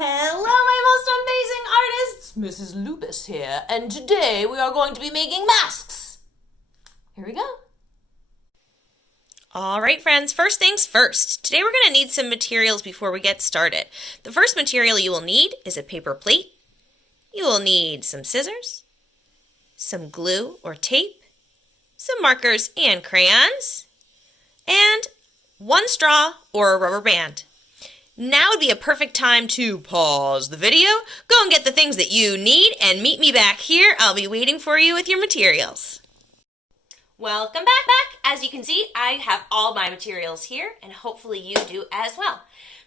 Hello, my most amazing artists! Mrs. Lubas here, and today we are going to be making masks. Here we go. All right, friends, first things first. Today we're going to need some materials before we get started. The first material you will need is a paper plate. You will need some scissors, some glue or tape, some markers and crayons, and one straw or a rubber band. Now would be a perfect time to pause the video, go and get the things that you need, and meet me back here. I'll be waiting for you with your materials. Welcome back. As you can see, I have all my materials here, and hopefully you do as well.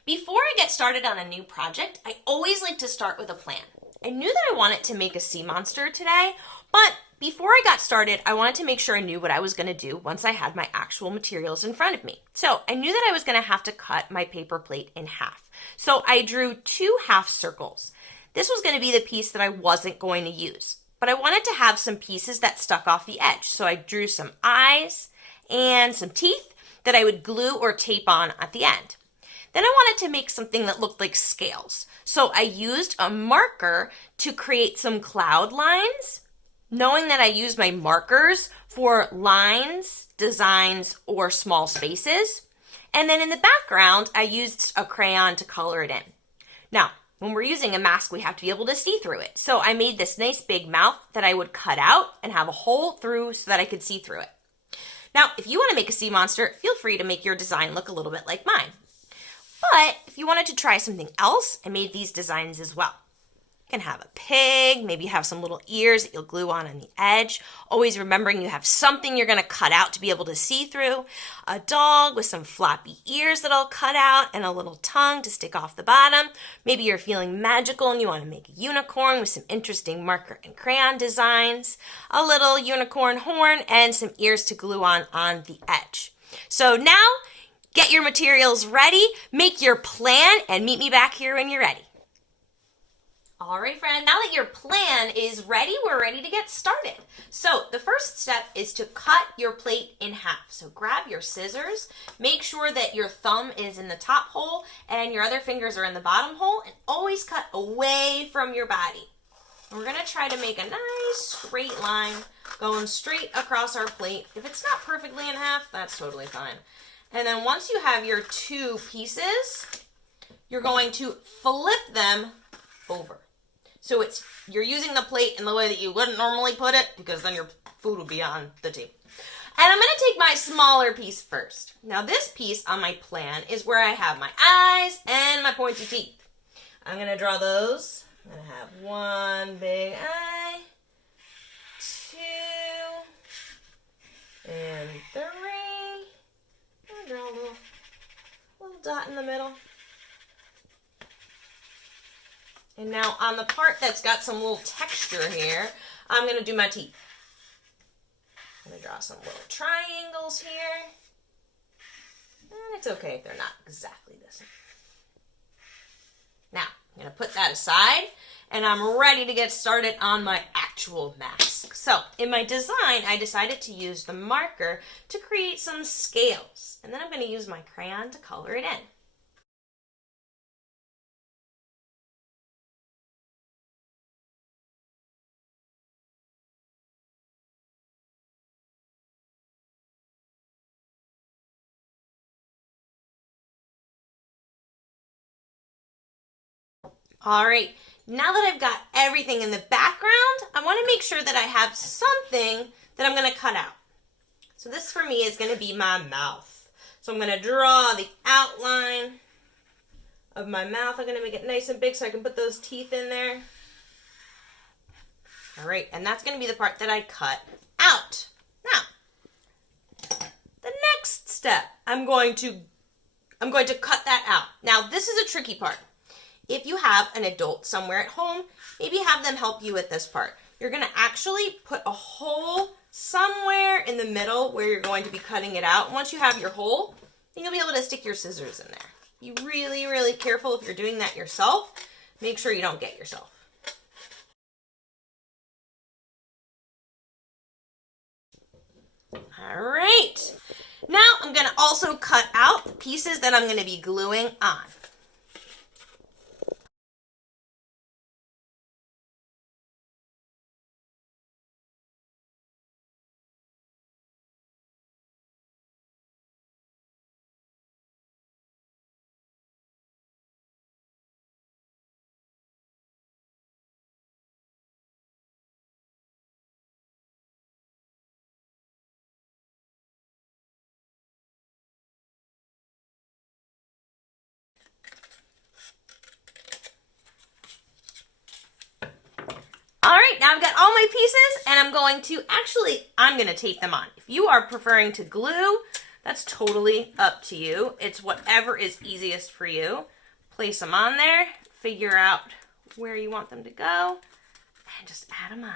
Before I get started on a new project, I always like to start with a plan. I knew that I wanted to make a sea monster today, but before I got started, I wanted to make sure I knew what I was going to do once I had my actual materials in front of me. So I knew that I was going to have to cut my paper plate in half. So I drew 2 half circles. This was going to be the piece that I wasn't going to use, but I wanted to have some pieces that stuck off the edge. So I drew some eyes and some teeth that I would glue or tape on at the end. Then I wanted to make something that looked like scales. So I used a marker to create some cloud lines, knowing that I use my markers for lines, designs, or small spaces. And then in the background, I used a crayon to color it in. Now, when we're using a mask, we have to be able to see through it. So I made this nice big mouth that I would cut out and have a hole through so that I could see through it. Now, if you want to make a sea monster, feel free to make your design look a little bit like mine. But if you wanted to try something else, I made these designs as well. You can have a pig, maybe have some little ears that you'll glue on the edge. Always remembering you have something you're going to cut out to be able to see through. A dog with some floppy ears that I'll cut out and a little tongue to stick off the bottom. Maybe you're feeling magical and you want to make a unicorn with some interesting marker and crayon designs. A little unicorn horn and some ears to glue on the edge. So now, get your materials ready, make your plan, and meet me back here when you're ready. All right, friend, now that your plan is ready, we're ready to get started. So the first step is to cut your plate in half. So grab your scissors, make sure that your thumb is in the top hole and your other fingers are in the bottom hole, and always cut away from your body. And we're gonna try to make a nice straight line going straight across our plate. If it's not perfectly in half, that's totally fine. And then once you have your 2 pieces, you're going to flip them over. So you're using the plate in the way that you wouldn't normally put it, because then your food would be on the table. And I'm going to take my smaller piece first. Now this piece on my plan is where I have my eyes and my pointy teeth. I'm going to draw those. I'm going to have 1 big eye, 2, and 3. Draw a little dot in the middle. And now on the part that's got some little texture here, I'm going to do my teeth. I'm going to draw some little triangles here. And it's okay if they're not exactly the same. Now, I'm going to put that aside, and I'm ready to get started on my actual mask. So, in my design, I decided to use the marker to create some scales. And then I'm going to use my crayon to color it in. All right, now that I've got everything in the background, I want to make sure that I have something that I'm going to cut out. So this for me is going to be my mouth. So I'm going to draw the outline of my mouth. I'm going to make it nice and big so I can put those teeth in there. All right, and that's going to be the part that I cut out. Now, the next step, I'm going to cut that out. Now, this is a tricky part. If you have an adult somewhere at home, maybe have them help you with this part. You're going to actually put a hole somewhere in the middle where you're going to be cutting it out. Once you have your hole, then you'll be able to stick your scissors in there. Be really, really careful if you're doing that yourself. Make sure you don't get yourself. All right. Now I'm going to also cut out the pieces that I'm going to be gluing on. now I've got all my pieces and I'm going to tape them on. If you are preferring to glue, that's totally up to you. It's whatever is easiest for you. Place them on there, figure out where you want them to go, and just add them on.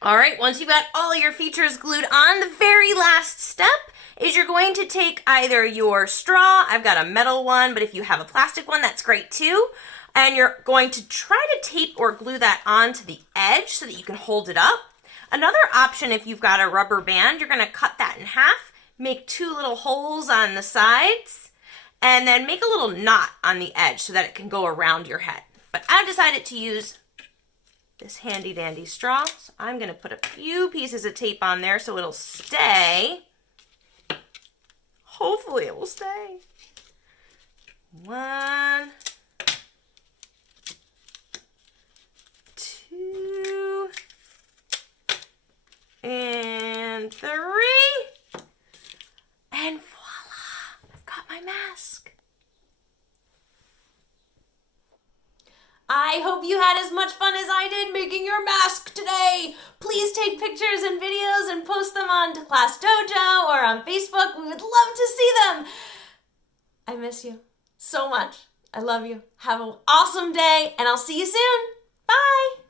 All right, once you've got all of your features glued on, the very last step is you're going to take either your straw, I've got a metal one, but if you have a plastic one, that's great too, and you're going to try to tape or glue that onto the edge so that you can hold it up. Another option, if you've got a rubber band, you're going to cut that in half, make 2 little holes on the sides, and then make a little knot on the edge so that it can go around your head. But I've decided to use this handy dandy straw, so I'm going to put a few pieces of tape on there so it'll stay. Hopefully it will stay. 1, 2, and 3, and voila, I've got my mask. I hope you had as much fun as I did making your mask today. Please take pictures and videos and post them on to Class Dojo or on Facebook. We would love to see them. I miss you so much. I love you. Have an awesome day, and I'll see you soon. Bye.